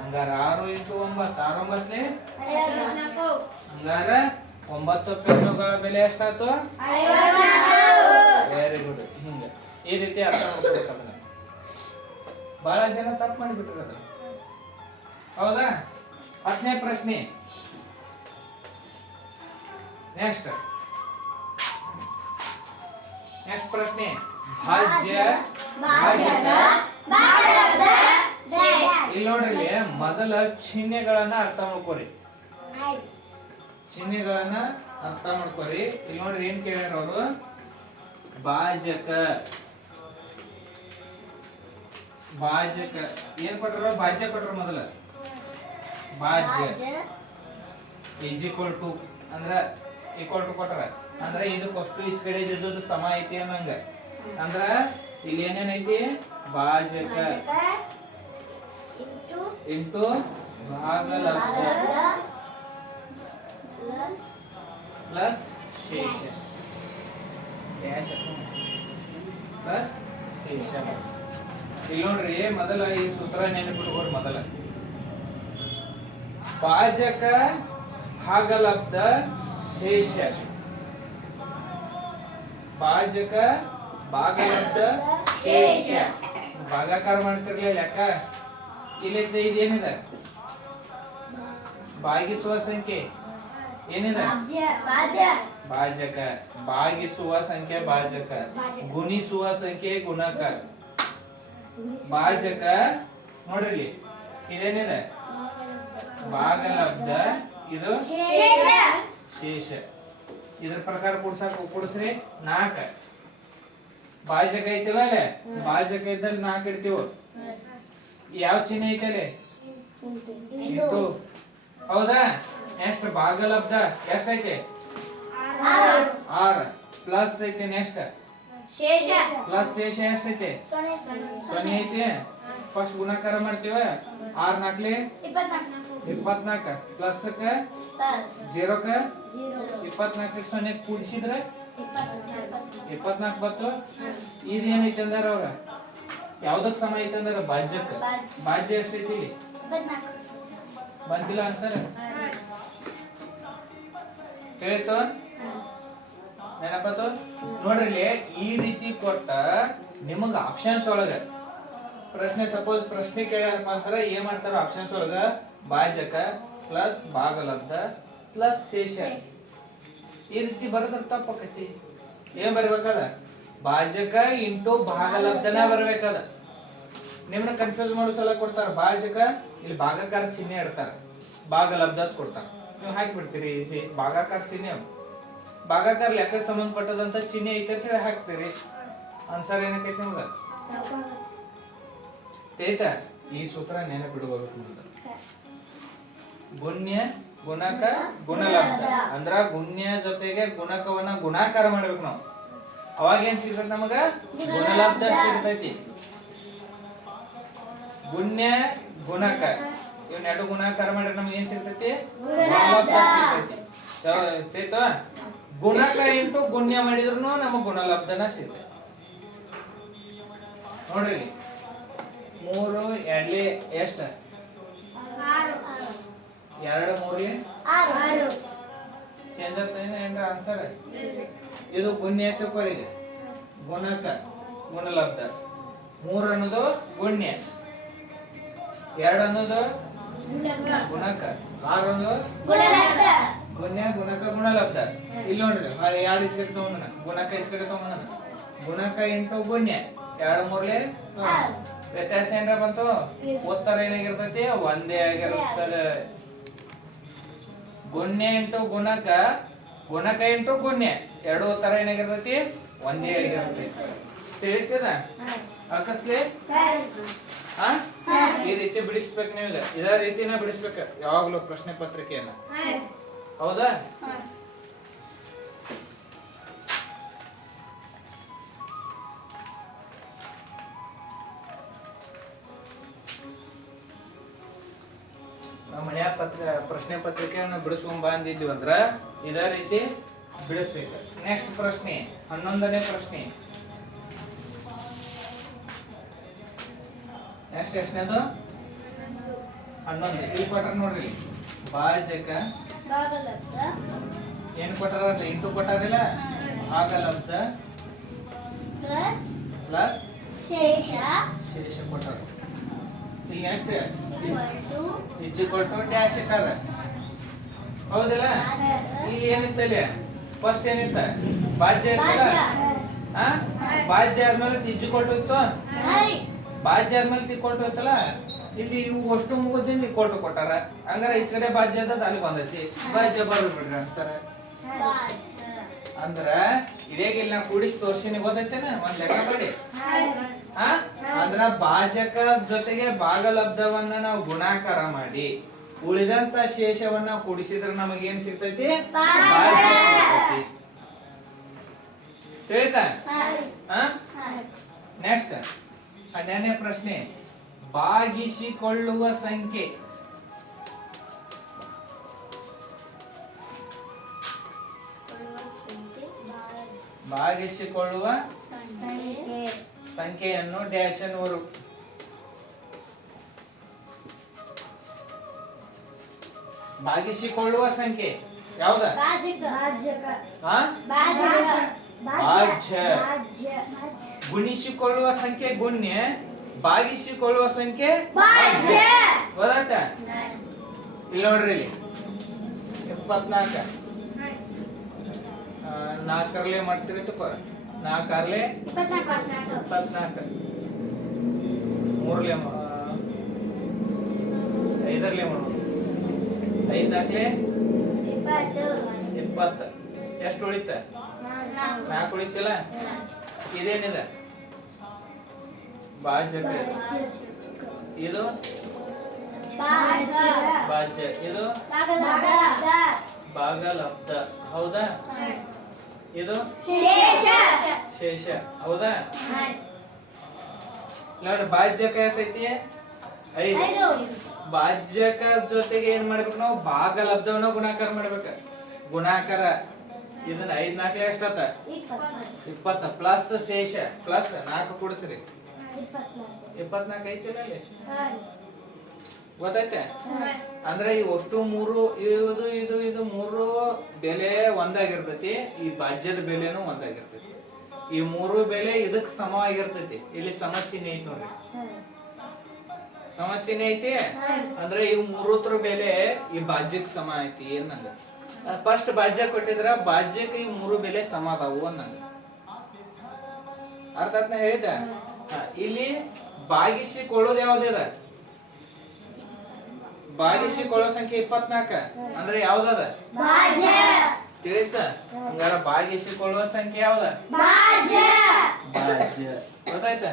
ಹಂಗಾರ 6 × 9 6 9 ಹಂಗಾರ 9 ಪೆನ್ನುಗಳ ಬೆಲೆ ಎಷ್ಟಾಯ್ತು? Very good. ಹಿಂಗ ಈ ರೀತಿ ಅರ್ಥ ಮಾಡ್ಕೋಬೇಕಲ್ಲ. ಬಹಳ ಜನ ತಪ್ಪು ಮಾಡಿಬಿಟ್ರ. ಹೌದಾ? 10ನೇ ಪ್ರಶ್ನೆ. ನೆಕ್ಸ್ಟ್ ಪ್ರಶ್ನೆ. ಭಾಜ್ಯ ಇಲ್ಲಿ ನೋಡ್ರಿ, ಮೊದಲ ಚಿಹ್ನೆಗಳನ್ನ ಅರ್ಥ ಮಾಡ್ಕೋರಿ. ಇಲ್ಲಿ ನೋಡ್ರಿ ಏನ್ ಕೇಳ್ಯಾರ ಅವರು? ಭಾಜಕ ಭಾಜಕ ಏನ್ ಕೊಟ್ಟಾರ ಭಾಜ್ಯ ಕೊಟ್ಟಾರ ಮೊದಲ ಭಾಜ್ಯ ಈಸ್ ಈಕ್ವಲ್ ಟು ಅಂದ್ರ ಈಕ್ವಲ್ ಟು ಕೊಟ್ಟಾರ ಅಂದ್ರ ಇದಕ್ಕಷ್ಟು ಈಚ ಕಡೆ ಇದ್ದದ್ದು ಸಮ ಐತಿ ಅನ್ನಂಗ ಅಂದ್ರ ಇಲ್ಲಿ ಏನೇನೈತಿ ಭಾಜಕ ಇಂಟು ಭಾಗಲಬ್ಧ ಪ್ಲಸ್ ಶೇಷ ಪ್ಲಸ್ ಶೇಷ ಇಲ್ಲಿ ನೋಡ್ರಿ ಮೊದಲ ಈ ಸೂತ್ರ ನೆನಪಿಟ್ಕೊಡ್ರಿ ಮೊದಲ ಭಾಜಕ ಭಾಗಲಬ್ಧ ಶೇಷ ಭಾಜಕ ಭಾಗಲಬ್ಧ ಶೇಷ ಭಾಗಾಕಾರ ಮಾಡ್ತಿರ್ಲಿಲ್ಲ ಲೆಕ್ಕ ಇಲ್ಲಿಂದ ಇದೇನಿದೆ ಭಾಗಿಸುವ ಸಂಖ್ಯೆ ಏನಿದೆ ಭಾಜಕ ಭಾಗಿಸುವ ಸಂಖ್ಯೆ ಭಾಜಕ ಗುಣಿಸುವ ಸಂಖ್ಯೆ ಗುಣಕ ಭಾಜಕ ನೋಡ್ರಿ ಇದೇನಿದೆ ಭಾಗಲಬ್ಧ ಇದು ಶೇಷ ಇದ್ರ ಪ್ರಕಾರ ಕೂಡಿಸ್ರಿ 4 ಭಾಜಕ ಐತಿಲ್ಲ ಅಲ್ಲೇ ಭಾಜಕ ಇದ್ದಲ್ಲಿ 4 ಇಡ್ತೀವಿ ಯಾವ ಚಿಹ್ನೆ ಐತಲೆ ಇಂಟು ಹೌದಾ ನೆಕ್ಸ್ಟ್ ಭಾಗಲಬ್ಧ ಎಷ್ಟೈತೆ 6 ಪ್ಲಸ್ ಐತೆ ನೆಕ್ಸ್ಟ್ ಶೇಷ ಪ್ಲಸ್ ಶೇಷ ಎಷ್ಟೈತೆ 0 ಐತೆ ಫಸ್ಟ್ ಗುಣಾಕಾರ ಮಾಡ್ತೀವ 6 4 24 ಪ್ಲಸ್ ಕ 0 ಕ 24 0 ಕೂಡಿಸಿದ್ರೆ 24 ಬತ್ತು ಇದೇನೈತೆ ಅಂದಾರ ಅವ್ರ ಯಾವ್ದಕ್ ಸಮ ಐತೆ ಅಂದಾರ ಭಾಜ್ಯಕ್ಕೆ ಭಾಜ್ಯ ಎಷ್ಟೈತಿ ಇಲ್ಲಿ ಬಂದಿಲ್ಲ ಆನ್ಸರ್ ಕೇಳಿತು ನೆನಪತ್ತು ನೋಡ್ರಿ ಈ ರೀತಿ ಕೊಟ್ಟ ನಿಮಗ ಆಪ್ಷನ್ಸ್ ಒಳಗ ಪ್ರಶ್ನೆ ಸಪೋಸ್ ಪ್ರಶ್ನೆ ಕೇಳ್ಯಾರಪ್ಪ ಅಂತಾರ ಏನ್ ಮಾಡ್ತಾರ ಆಪ್ಷನ್ಸ್ ಒಳಗ ಭಾಜಕ ಪ್ಲಸ್ ಭಾಗಲಬ್ಧ ಪ್ಲಸ್ ಶೇಷ ಈ ರೀತಿ ಬರೋದ್ರ ತಪ್ಪಾಕತಿ ಏನ್ ಬರಬೇಕದ ಭಾಜಕ ಇಂಟು ಭಾಗಲಬ್ಧನ ಬರಬೇಕದ ನಿಮ್ಮನ್ನ ಕನ್ಫ್ಯೂಸ್ ಮಾಡೋ ಸಲ ಕೊಡ್ತಾರ ಭಾಜಕ ಇಲ್ಲಿ ಭಾಗಾಕಾರ ಚಿಹ್ನೆ ಇಡ್ತಾರ ಭಾಗಲಬ್ಧ ಕೊಡ್ತಾರ ನೀವು ಹಾಕಿ ಬಿಡ್ತೀರಿ ಭಾಗಾಕಾರ ಚಿಹ್ನೆ ಭಾಗಾಕಾರ ಲೆಕ್ಕ ಸಂಬಂಧಪಟ್ಟದಂತ ಚಿಹ್ನೆ ಐತೆ ಅಂತ ಹೇಳಿ ಹಾಕ್ತೀರಿ ಆನ್ಸರ್ ಏನಕ್ಕೈತಿ ನಿಮ್ಗ ಆಯ್ತಾ ಈ ಸೂತ್ರ ನೆನಪಿಡ್ಕೋಬೇಕು ಗುಣ್ಯ ಗುಣಕ ಗುಣಲಬ್ಧ ಅಂದ್ರ ಗುಣ್ಯ ಜೊತೆಗೆ ಗುಣಕವನ್ನ ಗುಣಾಕಾರ ಮಾಡ್ಬೇಕು ನಾವು ಅವಾಗ ಏನ್ ಸಿಗ್ತೈತಿ ನಮಗ ಗುಣಲಬ್ಧ ಸಿಗ್ತೈತಿ ಗುಣ್ಯ ಗುಣಕ ಇವನ್ನೆರಡು ಗುಣಾಕಾರ ಮಾಡಿದ್ರೆ ನಮ್ಗೆ ಏನ್ ಸಿಗ್ತೈತಿ ಗುಣಲಬ್ಧ ಸಿಗ್ತೈತಿ ಗುಣಕ ಇಂಟು ಗುಣ್ಯ ಮಾಡಿದ್ರು ನಮಗ್ ಗುಣಲಬ್ಧನ ಸಿಗ್ತೈತಿ ನೋಡ್ರಿ 3 2 ಎಷ್ಟ 2 3 6 ಚೇಂಜ್ ಆಗ್ತದೆ ಏನ್ರ ಆನ್ಸರ್ ಇದು ಗುಣ್ಯ ತಕೋರಿ ಗುಣಕ ಗುಣಲಬ್ಧ 3 ಅನ್ನೋದು ಗುಣ್ಯ 2 ಅನ್ನೋದು ಗುಣಕ 6 ಅನ್ನೋದು ಗುಣ್ಯ ಗುಣಕ ಗುಣಲಬ್ಧ ಇಲ್ಲಿ ನೋಡ್ರಿ 2 ಇಚ್ಛೆ ತಗೊಂಡನ ಗುಣಕ ಇಚ್ಛೆ ತಗೊಂಡನ ಗುಣಕ ಇಂಟು ಗುಣ್ಯ 2 3 ವ್ಯತ್ಯಾಸ ಏನ್ರ ಬಂತು ಉತ್ತರ ಏನಾಗಿರ್ತೈತಿ ಒಂದೇ ಆಗಿರುತ್ತದೆ ಗುಣ್ಯ ಇಂಟು ಗುಣಕ ಗುಣಕ ಇಂಟು ಗುಣ್ಯ ಎರಡು ಉತ್ತರ ಏನಾಗಿರ್ತೈತಿ ಒಂದೇ ಆಗಿರ್ತೈತಿ ತಿಳಿತದ ಅಕಸ್ಲಿ ಈ ರೀತಿ ಬಿಡಿಸ್ಬೇಕು ನೀವು ಇದೇ ರೀತಿನ ಬಿಡಿಸ್ಬೇಕು ಯಾವಾಗ್ಲೂ ಪ್ರಶ್ನೆ ಪತ್ರಿಕೆಯನ್ನ ಹೌದಾ ಮನೆಯ ಪ್ರಶ್ನೆ ಪತ್ರಿಕೆಯನ್ನು ಬಿಡಿಸ್ಕೊಂಡ್ ಬಂದಿದ್ವಿ ಅಂದ್ರ ಇದೇ ರೀತಿ ಬಿಡಿಸ್ಬೇಕು ನೆಕ್ಸ್ಟ್ ಪ್ರಶ್ನೆ 11ನೇ ಪ್ರಶ್ನೆ ನೆಕ್ಸ್ಟ್ ಎಷ್ಟನೇದು 11 ಇಲ್ಲಿ ಕೊಟ್ಟಾರ ನೋಡ್ರಿ ಭಾಜಕ ಏನ್ ಕೊಟ್ಟಾರಲ್ಲ ಇಂಟು ಕೊಟ್ಟಾರಿಲ್ಲ ಭಾಗಲಬ್ಧ ಪ್ಲಸ್ ಶೇಷ ಕೊಟ್ಟಾರ ಈಗ ನೆಕ್ಸ್ಟ್ ಇಜ್ಜಿ ಕೊಟ್ಟು ಡ್ಯಾಶ್ ಇಟ್ಟಾರ ಹೌದಿಲ್ಲ ಇಲ್ಲಿ ಏನಿತ್ತಲ್ಲಿ ಫಸ್ಟ್ ಏನಿತ್ತ ಭಾಜ್ಯ ಇತ್ತಲ್ಲ ಭಾಜ್ಯ ಆದ್ಮೇಲೆ ಇಜ್ಜಿ ಕೊಟ್ಟು ಇತ್ತು ಭಾಜ್ಯ ಆದ್ಮೇಲೆ ಕೊಟ್ಟು ಇತ್ತಲ್ಲ ಇಲ್ಲಿ ಇವು ಅಷ್ಟು ಮುಗಿದಿಂದ ಕೊಟ್ಟು ಕೊಟ್ಟಾರ ಹಂಗಾರ ಈ ಕಡೆ ಭಾಜ್ಯ ಅದ ಅಲ್ಲಿ ಬಂದೈತಿ ಭಾಜ್ಯ ಬರ್ದು ಬಿಡ್ರಿ ಸರ್ ಅಂದ್ರ ಇದೇಗ ಇಲ್ಲಿ ನಾ ಕೂಡಿಸಿ ತೋರ್ಸಿನಿ ಗೊತ್ತೈತೇನ ಒಂದ್ ಲೆಕ್ಕ ಮಾಡಿ ಅಂದ್ರ ಭಾಜಕ ಜೊತೆಗೆ ಭಾಗಲಬ್ಧವನ್ನ ನಾವು ಗುಣಾಕಾರ ಮಾಡಿ ಉಳಿದಂತ ಶೇಷವನ್ನ ಕೂಡಿಸಿದ್ರೆ ನಮಗೆ ಏನ್ ಸಿಗ್ತೈತಿ ಭಾಜ್ಯ ಸಿಗ್ತೈತಿ ತಿಳಿತಾ ನೆಕ್ಸ್ಟ್ 12ನೇ ಪ್ರಶ್ನೆ ಭಾಗಿಸಿಕೊಳ್ಳುವ ಸಂಖ್ಯೆ ಭಾಗಿಸಿಕೊಳ್ಳುವ ಸಂಖ್ಯೆಯನ್ನು ಡ್ಯಾಶ್ ಅನ್ನುವರು ಭಾಗಿಸಿಕೊಳ್ಳುವ ಸಂಖ್ಯೆ ಯಾವ್ದ ಭಾಜ್ಯ ಗುಣಿಸಿಕೊಳ್ಳುವ ಸಂಖ್ಯೆ ಗುಣ್ಯ ಭಾಗಿಸಿಕೊಳ್ಳುವ ಸಂಖ್ಯೆ ಗೊತ್ತಾಯ್ತ ಇಲ್ಲಿ ನೋಡ್ರಿ ಇಲ್ಲಿ 24 4 ಮಾಡ್ತೀರಿ ತಕೋರ 4 24 3 5 ಮಾಡೋಣ 5 20 ಎಷ್ಟು ಉಳಿತ 4 ಉಳಿತಿಲ್ಲ ಇದೇನಿದೆ ಭಾಜಕ ಇದು ಭಾಜ್ಯ ಇದು ಭಾಗಲಬ್ಧ ಹೌದಾ ಇದು ಶೇಷ ಹೌದಾ ನೋಡಿ ಭಾಜ್ಯಕ ಎಷ್ಟೈತಿ 5 ಭಾಜ್ಯಕ ಜೊತೆಗೆ ಏನ್ ಮಾಡ್ಬೇಕು ನಾವು ಭಾಗಲಬ್ಧವನ್ನ ಗುಣಾಕಾರ ಮಾಡ್ಬೇಕು ಗುಣಾಕಾರ ಇದನ್ನ 5 4 ಎಷ್ಟತ್ತ 20 ಪ್ಲಸ್ ಶೇಷ ಪ್ಲಸ್ 4 ಕೂಡಿಸ್ರಿ 24 ಐತಿಲ್ಲ ಅಲ್ಲಿ ಗೊತ್ತೈತೆ ಅಂದ್ರೆ ಈ ಅಷ್ಟು ಮೂರು ಇದು ಇದು ಇದು ಮೂರು ಬೆಲೆ ಒಂದಾಗಿರ್ತೈತಿ ಈ ಭಾಜ್ಯದ ಬೆಲೆನೂ ಒಂದಾಗಿರ್ತೈತಿ ಈ ಮೂರು ಬೆಲೆ ಇದಕ್ ಸಮವಾಗಿರ್ತೈತಿ ಇಲ್ಲಿ ಸಮಚಿಹ್ನೆ ಐತಿ ನೋಡ್ರಿ ಸಮಚಿಹ್ನೆ ಐತಿ ಅಂದ್ರೆ ಈ ಮೂರತ್ರ ಬೆಲೆ ಈ ಭಾಜ್ಯಕ್ಕೆ ಸಮ ಐತಿ ಅನ್ನಂಗ ಫಸ್ಟ್ ಭಾಜ್ಯ ಕೊಟ್ಟಿದ್ರ ಭಾಜ್ಯಕ್ಕೆ ಈ ಮೂರು ಬೆಲೆ ಸಮ ಅದಾವು ಅನ್ನಂಗ ಅರ್ಥಾತ್ನ ಹೇಳಿದ ಇಲ್ಲಿ ಭಾಗಿಸಿಕೊಳ್ಳೋದು ಯಾವ್ದಿದ ಭಾಗಿಸಿಕೊಳ್ಳೋ ಸಂಖ್ಯೆ 24 ಅಂದ್ರೆ ಯಾವ್ದದ ತಿಳಿತ ಹಂಗಾರ ಭಾಗಿಸಿಕೊಳ್ಳುವ ಸಂಖ್ಯೆ ಯಾವ್ದ ಭಾಜ್ಯ ಗೊತ್ತಾಯ್ತ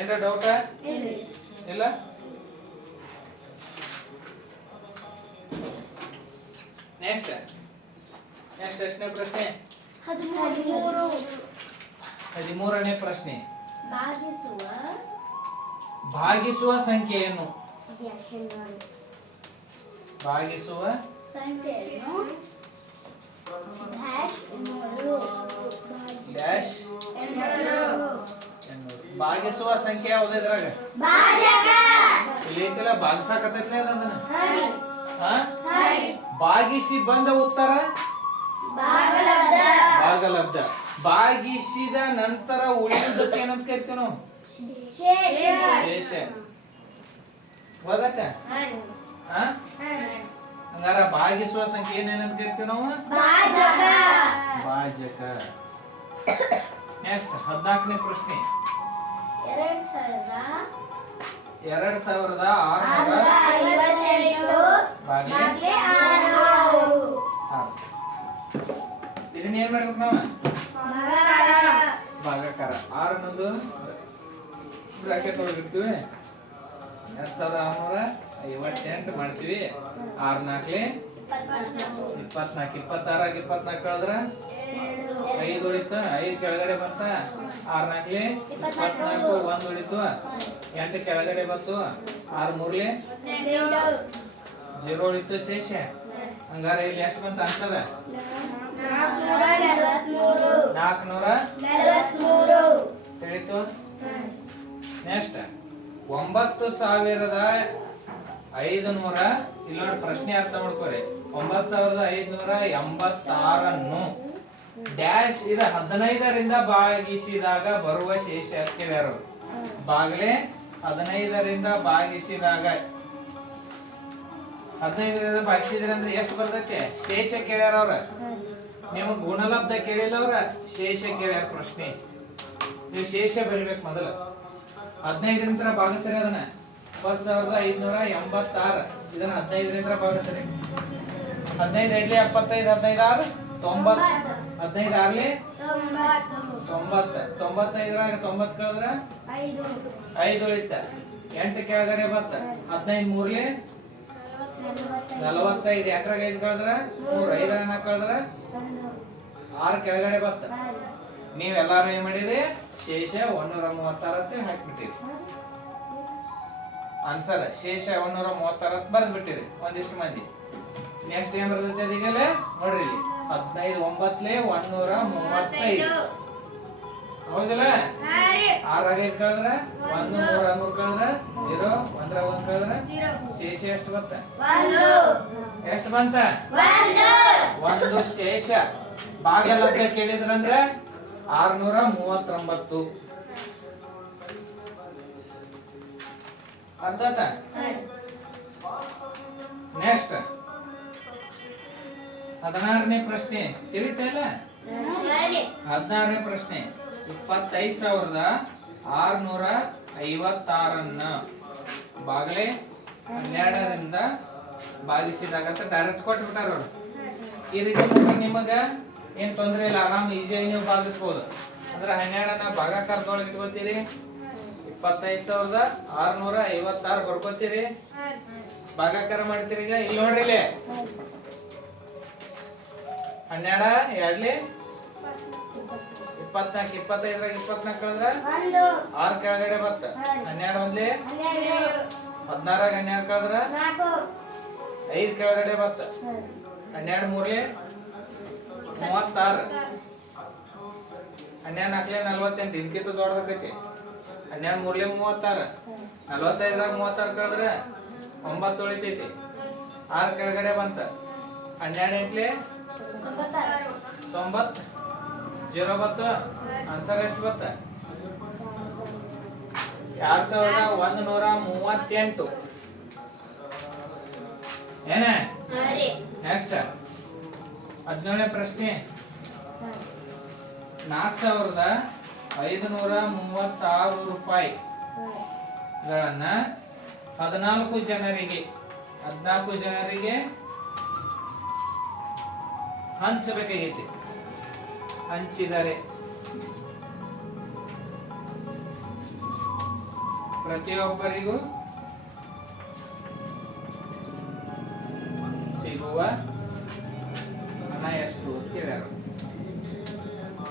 ಏನ್ರ ಡೌಟ ಇಲ್ಲ ನೆಕ್ಸ್ಟ್ ಎಷ್ಟನೇ ಪ್ರಶ್ನೆ 13ನೇ ಪ್ರಶ್ನೆ ಭಾಗಿಸುವ ಸಂಖ್ಯೆಯನ್ನು ಭಾಗಿಸುವ ಡ್ಯಾಶ್ ಭಾಗಿಸುವ ಸಂಖ್ಯೆ ಯಾವ್ದು ಇದ್ರಾಗ ಇಲ್ಲಿ ಐತಿಲ್ಲ ಭಾಗಿಸಾಕತ್ತೈತ್ಲೆ ಅದನ್ನ ಭಾಗಿಸಿ ಬಂದ ಉತ್ತರ ಭಾಗಲಬ್ಧ ಭಾಗಿಸಿದ ನಂತರ ಉಳಿದಕ್ಕೆ ಏನಂತ ಕರಿತೀವಿ ನಾವು ಶೇಷ ಗೊತ್ತಾಯ್ತ ಹಂಗಾರ ಭಾಗಿಸುವ ಸಂಖ್ಯೆ ಏನೇನಂತ ಕರಿತೀವಿ ನಾವು ಭಾಜಕ ನೆಕ್ಸ್ಟ್ 14ನೇ ಪ್ರಶ್ನೆ 2657 ಇದನ್ನ ಏನ್ ಮಾಡ್ಬೇಕು ನಾವ ಭಾಗಾಕಾರ 6 ಅನ್ನೋದು ಬ್ರಾಕೆಟ್ ಒಳಗಿರ್ತೀವಿ 2658 ಮಾಡ್ತೀವಿ 6 4 24 26 24 ಕಳೆದ್ರ 5 ಉಳಿತು 5 ಕೆಳಗಡೆ ಬಂತ 6 4 24 1 ಉಳಿತು 8 ಕೆಳಗಡೆ ಬಂತು 6 3 0 ಉಳಿತು ಶೇಷ ಹಂಗಾರ ಇಲ್ಲಿ ಎಷ್ಟು ಬಂತ ಆನ್ಸರ್ 443 ತಿಳಿತು ನೆಕ್ಸ್ಟ್ 9500 ಇಲ್ಲಿ ನೋಡಿ ಪ್ರಶ್ನೆ ಅರ್ಥ ಮಾಡ್ಕೋರಿ 9586 ಅನ್ನು ಡ್ಯಾಶ್ ಇದು 15ರಿಂದ ಭಾಗಿಸಿದಾಗ ಬರುವ ಶೇಷ ಕೇಳ್ಯಾರ ಬಾಗ್ಲೆ 15ರಿಂದ ಭಾಗಿಸಿದಾಗ 15ರಿಂದ ಭಾಗಿಸಿದ್ರೆ ಅಂದ್ರೆ ಎಷ್ಟು ಬರ್ತೈತೆ ಶೇಷ ಕೇಳ್ಯಾರ ಅವ್ರ ನಿಮಗೆ ಗುಣಲಬ್ಧ ಕೇಳಿಲ್ಲ ಅವ್ರ ಶೇಷ ಕೇಳ್ಯಾರ ಪ್ರಶ್ನೆ ನೀವು ಶೇಷ ಬರಿಬೇಕು ಮೊದಲು 15ರಿಂದ ಭಾಗಿಸ್ರಿ ಅದನ್ನ 9586 ಇದನ್ನ 15ರಿಂದ ಭಾಗಿಸ್ರಿ 15 ಐದ್ಲಿ 75 15 6 90 15 6ಲಿ 90 95ರಾಗ 90 ಕಳೆದ್ರೆ 5 ಉಳಿತ 8 ಕೆಳಗಡೆ ಬತ್ತ 15 3ಲಿ 45 8ರಾಗ 5 ಕಳೆದ್ರೆ 3 5ರಾಗ 4 ಕಳೆದ್ರೆ 6 ಕೆಳಗಡೆ ಬತ್ತ ನೀವೆಲ್ಲಾರು ಏನ್ ಮಾಡಿರಿ ಶೇಷ 136 ಅಂತ ಹಾಕ್ಬಿಟ್ಟಿರಿ ಆನ್ಸರ್ ಶೇಷ 136 ಬರೆದು ಬಿಟ್ಟಿರಿ ಒಂದಿಷ್ಟು ಮಂದಿ ನೆಕ್ಸ್ಟ್ ಏನ್ ಬರ್ತೈತೆ ಅದೀಗಲೇ ನೋಡ್ರಿ ಇಲ್ಲಿ 15 9ಲೆ 135 ಹೌದಿಲ್ಲ 6 5 ಕಳೆದ್ರೆ 1 3 3 ಕಳೆದ್ರೆ 0 1 1 ಕಳೆದ್ರೆ ಶೇಷ ಎಷ್ಟು ಬತ್ತ ಎಷ್ಟು ಬಂತ 1 ಶೇಷ ಭಾಗಲಬ್ಧ ಕೇಳಿದ್ರಂದ್ರೆ 639 ಅರ್ಥ ಆಯ್ತಾ ನೆಕ್ಸ್ಟ್ 16ನೇ ಪ್ರಶ್ನೆ ತಿಳಿತಾ ಇಲ್ಲ 16ನೇ ಪ್ರಶ್ನೆ 25656 ಬಾಗಲೇ 12ರಿಂದ ಭಾಗಿಸಿದಾಗ ಡೈರೆಕ್ಟ್ ಕೊಟ್ಬಿಟ್ಟಾರ ಅವರು ಈ ರೀತಿ ನಿಮಗ ಏನ್ ತೊಂದ್ರೆ ಇಲ್ಲ ಆರಾಮ್ ಈಸಿಯಾಗಿ ನೀವು ಭಾಗಿಸ್ಬೋದು ಅಂದ್ರೆ 12ನ ಭಾಗಾಕಾರದೊಳಗೆ ಇಟ್ಕೋತೀರಿ 25656 ಬರ್ಕೋತೀರಿ ಭಾಗಾಕಾರ ಮಾಡ್ತೀರಿ ಈಗ ಇಲ್ಲಿ ನೋಡ್ರಿ ಇಲ್ಲಿ 12 2ಲಿ 24 25ರಾಗ 24 ಕಳೆದ್ರೆ 6 ಕೆಳಗಡೆ ಬತ್ತ 12 1ಲಿ 16ರಾಗ 12 ಕಳೆದ್ರೆ 5 ಕೆಳಗಡೆ ಬತ್ತ 12 3ಲಿ 36 12 4ಲಿ 48 ಇದಕ್ಕಿಂತ ದೊಡ್ಡದಾಕೈತಿ 12 3ಲಿ 36 45ರಾಗ 36 ಕಳೆದ್ರೆ 9 ಉಳಿತೈತಿ 6 ಕೆಳಗಡೆ ಬಂತ 12 8ಲಿ 90 0 ಬತ್ತ ಆನ್ಸರ್ ಎಷ್ಟು ಬತ್ತ 2138 ಏನ ನೆಕ್ಸ್ಟ್ 17ನೇ ಪ್ರಶ್ನೆ 4536 ರೂಪಾಯಿಗಳನ್ನ 14 ಜನರಿಗೆ ಹಂಚಬೇಕಾಗೈತಿ ಹಂಚಿದರೆ ಪ್ರತಿಯೊಬ್ಬರಿಗೂ ಸಿಗುವ ಹಣ ಎಷ್ಟು ಅಂತ ಹೇಳ್ಯಾರ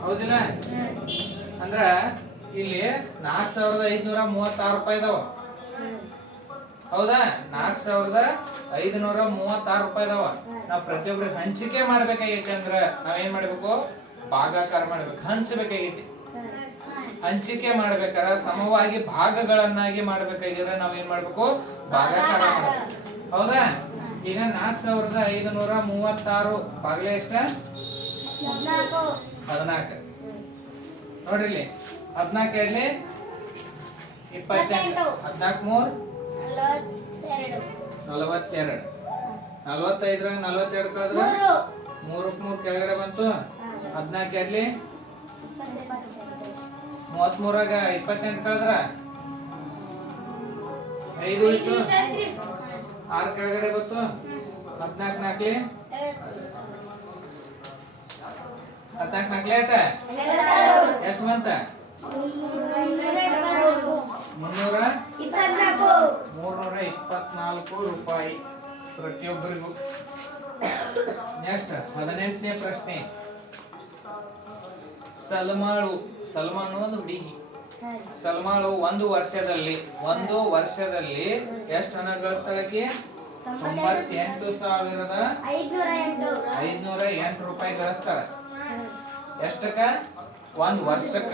ಹೌದಿಲ್ಲ ಅಂದ್ರ ಇಲ್ಲಿ 4536 ರೂಪಾಯಿ ಇದಾವ ಹೌದಾ 4536 ರೂಪಾಯಿ ಇದಾವ ನಾವ್ ಪ್ರತಿಯೊಬ್ಬರಿಗೆ ಹಂಚಿಕೆ ಮಾಡ್ಬೇಕಾಗೈತಿ ಅಂದ್ರ ನಾವೇನ್ ಮಾಡ್ಬೇಕು ಭಾಗಾಕಾರ ಮಾಡ್ಬೇಕು ಹಂಚಬೇಕಾಗೈತಿ ಹಂಚಿಕೆ ಮಾಡ್ಬೇಕಾರ ಸಮವಾಗಿ ಭಾಗಗಳನ್ನಾಗಿ ಮಾಡ್ಬೇಕಾಗಿದ್ರೆ ನಾವೇನ್ ಮಾಡ್ಬೇಕು ಭಾಗಾಕಾರ ಮಾಡ್ಬೇಕು ಹೌದಾ ಈಗ 4536 ಬಾಗ್ಲೆ ಎಷ್ಟ 14 ನೋಡ್ರಿ ಇಲ್ಲಿ 14 2ಲಿ 28 14 3 42 45ರಾಗ 42 ಕಳೆದ್ರೆ 3 ಕೆಳಗಡೆ ಬಂತು 14 2ಲಿ 33ರಾಗ 28 ಕಳೆದ್ರ 5 ಉಳಿತು 6 ಕೆಳಗಡೆ ಬಂತು 14 4ಲಿ 14 4ಲಿ ಎಷ್ಟು ಬಂತ 324 ರೂಪಾಯಿ ಪ್ರತಿಯೊಬ್ಬರಿಗೂ ನೆಕ್ಸ್ಟ್ 18ನೇ ಪ್ರಶ್ನೆ ಸಲ್ಮಾಳು ಒಂದು ಹುಡುಗಿ ಸಲ್ಮಾಳು ಒಂದು ವರ್ಷದಲ್ಲಿ ಎಷ್ಟು ಹಣ ಗಳಿಸ್ತಾಳಕ್ಕೆ 98,508 ರೂಪಾಯಿ ಗಳಿಸ್ತಾಳ ಎಷ್ಟಕ್ಕ ಒಂದು ವರ್ಷಕ್ಕ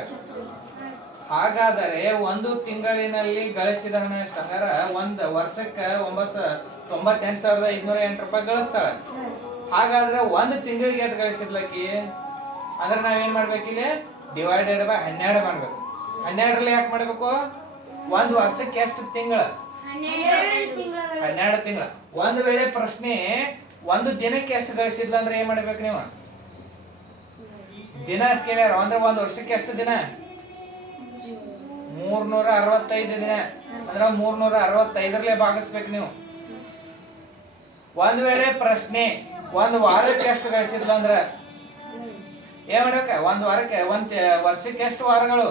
ಹಾಗಾದರೆ ಒಂದು ತಿಂಗಳಿನಲ್ಲಿ ಗಳಿಸಿದ ಹಣ ಎಷ್ಟು ಹಂಗಾರ ಒಂದು ವರ್ಷಕ್ಕೆ 98,508 ರೂಪಾಯಿ ಗಳಿಸ್ತಾಳ ಹಾಗಾದ್ರೆ ಒಂದು ತಿಂಗಳಿಗೆ ಎಷ್ಟು ಗಳಿಸಿದ್ಲಕ್ಕಿ ಅಂದ್ರೆ ನಾವೇನ್ ಮಾಡ್ಬೇಕಿಲ್ಲಿ ಡಿವೈಡೆಡ್ ಬೈ 12 ಮಾಡ್ಬೇಕು 12ರಲ್ಲಿ ಯಾಕೆ ಮಾಡ್ಬೇಕು ಒಂದು ವರ್ಷಕ್ಕೆ ಎಷ್ಟು ತಿಂಗಳ 12 ತಿಂಗಳ ಒಂದು ವೇಳೆ ಪ್ರಶ್ನೆ ಒಂದು ದಿನಕ್ಕೆ ಎಷ್ಟು ಗಳಿಸಿದ್ಲ ಅಂದ್ರೆ ಏನ್ ಮಾಡ್ಬೇಕು ನೀವು ದಿನ ಕೇಳ್ಯಾರ ಅಂದ್ರೆ ಒಂದು ವರ್ಷಕ್ಕೆ ಎಷ್ಟು ದಿನ 365 ದಿನ ಅಂದ್ರೆ 365 ಭಾಗಿಸ್ಬೇಕು ನೀವು ಒಂದ್ ವೇಳೆ ಪ್ರಶ್ನೆ ಒಂದ್ ವಾರಕ್ಕೆ ಎಷ್ಟು ಗಳಿಸಿದ್ಲು ಅಂದ್ರ ಏನ್ ಮಾಡ್ಬೇಕ? ಒಂದ್ ವಾರಕ್ಕೆ ವರ್ಷಕ್ಕೆ ಎಷ್ಟು ವಾರಗಳು?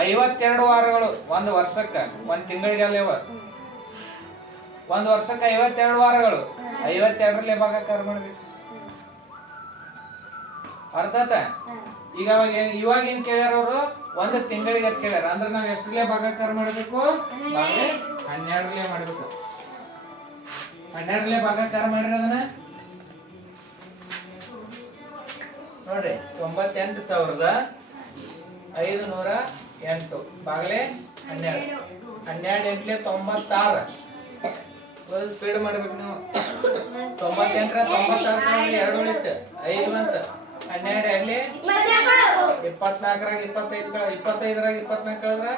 52 ವಾರಗಳು. ಒಂದ್ ವರ್ಷಕ್ಕ, ಒಂದ್ ತಿಂಗಳಿಗೆ ಅಲ್ಲಿವ ಒಂದ್ ವರ್ಷಕ್ಕೆ 52 ವಾರಗಳು. 52ರಲ್ಲಿ ಭಾಗಾಕಾರ ಮಾಡ್ಬೇಕು. ಅರ್ಥ ಆತ? ಇವಾಗ ಏನ್ ಕೇಳ್ಯಾರ ಅವರು? ಒಂದು ತಿಂಗಳಿಗೆ ಅಂತ ಕೇಳ್ಯಾರ. ಅಂದ್ರೆ ನಾವ್ ಎಷ್ಟರಲ್ಲೇ ಭಾಗಾಕಾರ ಮಾಡ್ಬೇಕು? 12ರಲ್ಲೇ ಮಾಡ್ಬೇಕು. 12ರಲ್ಲೇ ಭಾಗಾಕಾರ ಮಾಡ್ರಿ ಅದನ್ನ ನೋಡ್ರಿ. 98,508 ಬಾಗಲೇ 12. 12 ಎಂಟ್ಲೆ 96. ಸ್ಪೀಡ್ ಮಾಡ್ಬೇಕು ನೀವು. 98ರ 96 2 ಉಳಿತು, 5 ಬಂತ. 12 ಆಗ್ಲಿ 24ರಾಗ 25 25ರಾಗ 24 ಕಳೆದ್ರ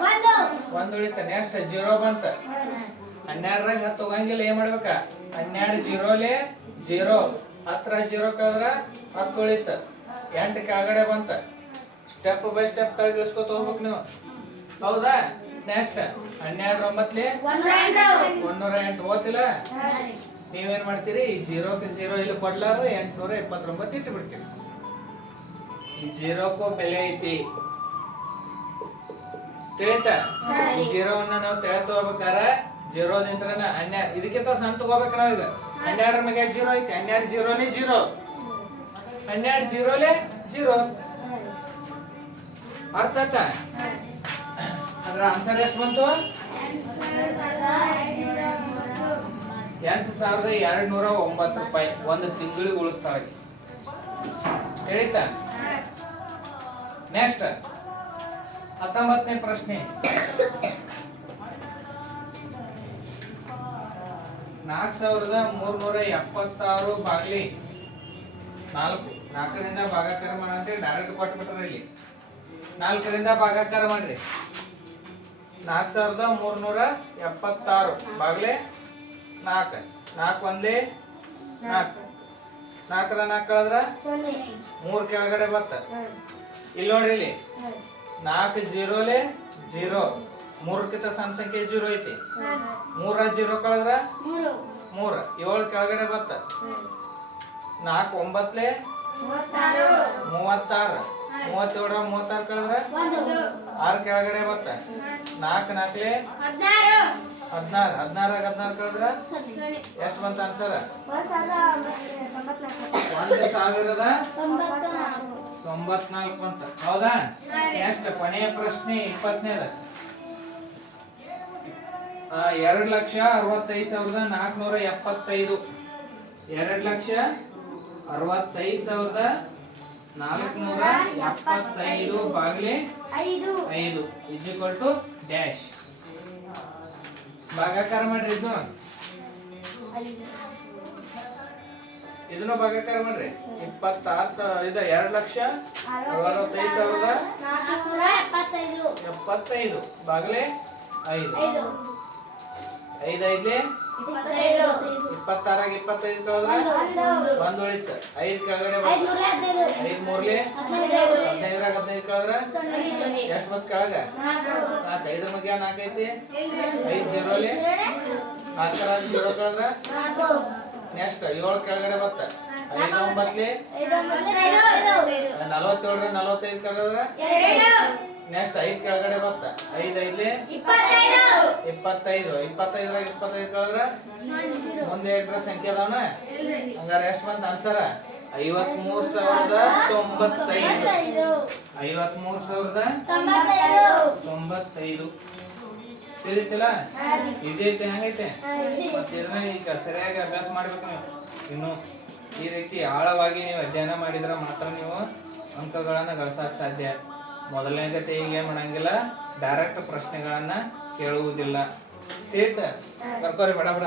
1 ಉಳಿತ. ನೆಕ್ಸ್ಟ್ 0 ಬಂತ. 12ರಾಗ 10 ಹೋಗಂಗಿಲ್ಲ. ಏನ್ ಮಾಡ್ಬೇಕ? 12 0ಲೆ 0, 10ರ 0 ಕಳೆದ್ರ 10 ಉಳಿತ. 8 ಕೆಳಗಡೆ ಬಂತ. ಸ್ಟೆಪ್ ಬೈ ಸ್ಟೆಪ್ ಕಳೆದಿಸ್ಕೊತ ಹೋಗ್ಬೇಕು ನೀವು. ಹೌದಾ? ನೆಕ್ಸ್ಟ್ 12 9ಲೆ 108 ಓದಿಲ್ಲ. ನೀವೇನ್ ಮಾಡ್ತೀರಿ? ಈ 0ಕ್ಕೆ 0 ಇಲ್ಲಿ ಕೊಡ್ಲಾರ್ದು 829 ಇಟ್ಟು ಬಿಡ್ತೀರಿ. ಈ 0ಕ್ಕೂ ಬೆಲೆ ಐತಿ, ತಿಳಿತಾ? ಈ 0ವನ್ನ ನಾವು ತೆಗೆದು ಹೋಗ್ಬೇಕಾರೆ 0ದಿಂದ 12 ಇದಕ್ಕಿಂತ ಸಣ್ಣ ತಗೋಬೇಕು ನಾವೀಗ. 12ರ ಮ್ಯಾಗ 0 ಐತಿ. 12 0ಲೆ 0, 12 0ಲೆ 0. ಅರ್ಥ ಆಯ್ತಾ? ಅದ್ರ ಆನ್ಸರ್ ಎಷ್ಟು ಬಂತು? 8,209 ರೂಪಾಯಿ ಒಂದು ತಿಂಗಳಿಗೆ ಉಳಿಸ್ತಾಳೆ. ತಿಳಿತಾ? ನೆಕ್ಸ್ಟ್ 19ನೇ ಪ್ರಶ್ನೆ. 4,376 ಬಾಗ್ಲಿ 4ರಿಂದ ಭಾಗಾಕಾರ ಮಾಡಂತೆ ಡೈರೆಕ್ಟ್ ಕೊಟ್ಬಿಟ್ರೆ ಇಲ್ಲಿ 4ರಿಂದ ಭಾಗಾಕಾರ ಮಾಡ್ರಿ. 4,376 ಬಾಗ್ಲೆ 4, 4 ಒಂದೇ 4, 4ರ 4 ಕಳೆದ್ರ 3 ಕೆಳಗಡೆ ಬತ್ತ. ಇಲ್ಲಿ ನೋಡ್ರಿ, ಇಲ್ಲಿ 4 0ಲೆ 0, 3ಕ್ಕಿಂತ ಸಣ್ಣ ಸಂಖ್ಯೆ 0 ಐತಿ. 3ರ 0 ಕಳೆದ್ರ 3, 7 ಕೆಳಗಡೆ ಬತ್ತ. 4 9ಲೆ 36, 37ರ 36 ಕಳೆದ್ರ 6 ಕೆಳಗಡೆ ಬತ್ತ. 4 4ಲೆ 16, 16ರಾಗ 16 ಕಳೆದ್ರ ಎಷ್ಟು ಬಂತ ಆನ್ಸರ್? 1,094 ಬಂತ. ಹೌದಾ? ನೆಕ್ಸ್ಟ್ ಕೊನೆಯ ಪ್ರಶ್ನೆ 20ನೇದ. 2,65,475. 2,65,475 ಬಾಗ್ಲೆ 5 ಇಸ್ ಈಕ್ವಲ್ ಟು ಡ್ಯಾಶ್. ಭಾಗಾಕಾರ ಮಾಡ್ರಿ. ಇದನ್ನು ಭಾಗಾಕಾರ ಮಾಡ್ರಿ. 2,65,475 ಬಾಗ್ಲೆ 5, 5 5ಲೆ 26ರಾಗ 25 ಕಳೆದ್ರ 1 ಉಳಿತು. 5 ಕೆಳಗಡೆ ಬಂತು. 5 3ಲೆ 15ರಾಗ 15 ಕಳೆದ್ರ ಎಷ್ಟು ಬಂತು ಕೆಳಗ? 4. 5ರ ಮಧ್ಯ 4 ಐತಿ. 5 0ಲೆ 4ರ 0 ಕಳೆದ್ರ ನೆಕ್ಸ್ಟ್ 7 ಕೆಳಗಡೆ ಬತ್ತ. 5 9ಲೆ 47ರ 45 ಕಳೆದ್ರ ನೆಕ್ಸ್ಟ್ 5 ಕೆಳಗಡೆ ಬತ್ತ. 5 5ಲೆ 25, 25ರಾಗ 25 ಕಳೆದ್ರ ಮುಂದೆ ಎಷ್ಟರ ಸಂಖ್ಯೆ ಅದಾವನ? ಹಂಗಾರೆ ಎಷ್ಟು ಬಂತ ಆನ್ಸರ್? 53,095. 53,095. ತಿಳಿತಿಲ್ಲ? ಈಜಿ ಐತೆ, ಹೆಂಗೈತೆ? ಮತ್ತೆ ಇದನ್ನ ಈಗ ಸರಿಯಾಗಿ ಅಭ್ಯಾಸ ಮಾಡ್ಬೇಕು ನೀವು. ಇನ್ನು ಈ ರೀತಿ ಆಳವಾಗಿ ನೀವು ಅಧ್ಯಯನ ಮಾಡಿದ್ರೆ ಮಾತ್ರ ನೀವು ಅಂಕಗಳನ್ನ ಗಳಿಸಕ್ಕೆ ಸಾಧ್ಯ. ಮೊದಲನೇದಕ್ಕೆ ಈಗ ಏನ್ ಮಾಡಂಗಿಲ್ಲ, ಡೈರೆಕ್ಟ್ ಪ್ರಶ್ನೆಗಳನ್ನ ಕೇಳುವುದಿಲ್ಲ. ತಿಳಿತ? ಬರ್ಕೋರಿ ಬಡ ಬಡ.